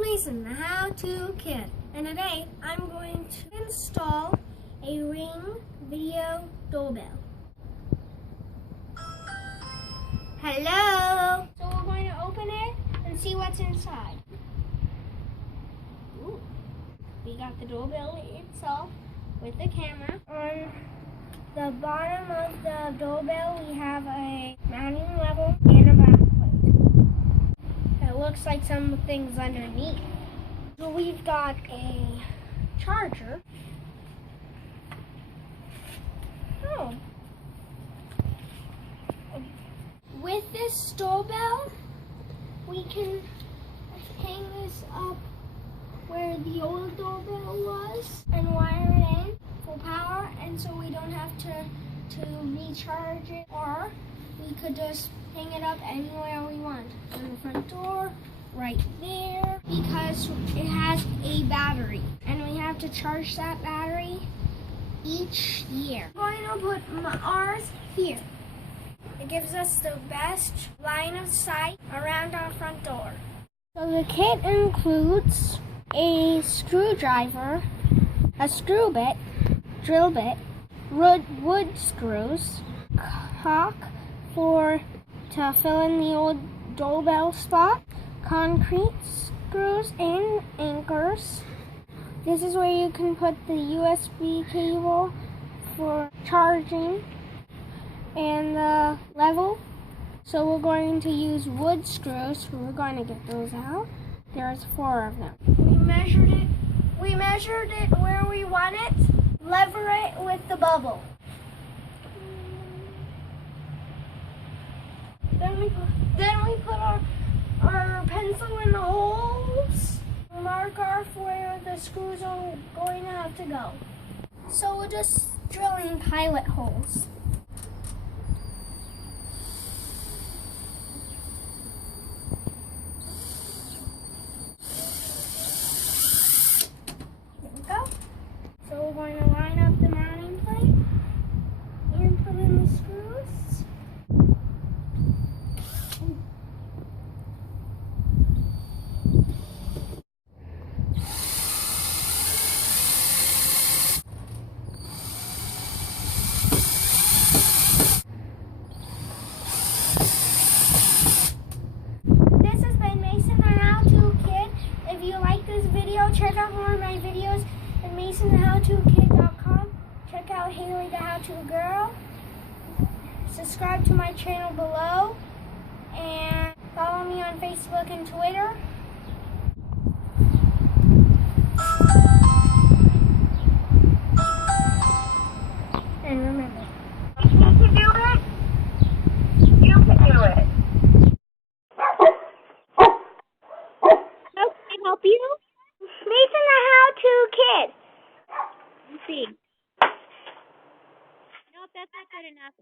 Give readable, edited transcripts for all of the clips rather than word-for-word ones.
Mason, the how-to kid, and today I'm going to install a Ring Video Doorbell. Hello! So we're going to open it and see what's inside. Ooh. We got the doorbell itself with the camera. On the bottom of the doorbell we have a mounting level and a back plate. It looks like some things underneath. So we've got a charger. Oh. With this doorbell, we can hang this up where the old doorbell was and wire it in full power, and so we don't have to recharge it, or we could just hang it up anywhere we want. On the front door, right there, because it has a battery and we have to charge that battery each year. I'm going to put ours here. It gives us the best line of sight around our front door. So the kit includes a screwdriver, a screw bit, drill bit, wood screws, caulk to fill in the old doorbell spot, concrete screws and anchors. This is where you can put the USB cable for charging, and the level. So we're going to use wood screws. We're going to get those out. There's 4 of them. We measured it where we want it. Lever it with the bubble. Then we put our pencil in the holes. Mark off where the screws are going to have to go. So we're just drilling pilot holes. So we're going to line up the mounting plate and put in the screws. This has been Mason, the How-To Kid. If you like this video, check out more of my videos at masonthehowtokid.com. Check out Haley the How-To Girl. Subscribe to my channel below. And follow me on Facebook and Twitter. And remember, You can do it. You can do it. How can I help you? Mason the How-To Kid. Let's see. Nope, that's not good enough.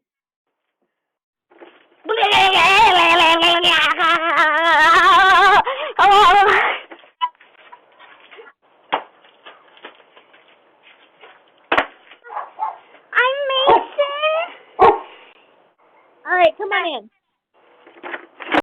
I'm Mason. All right, come on in.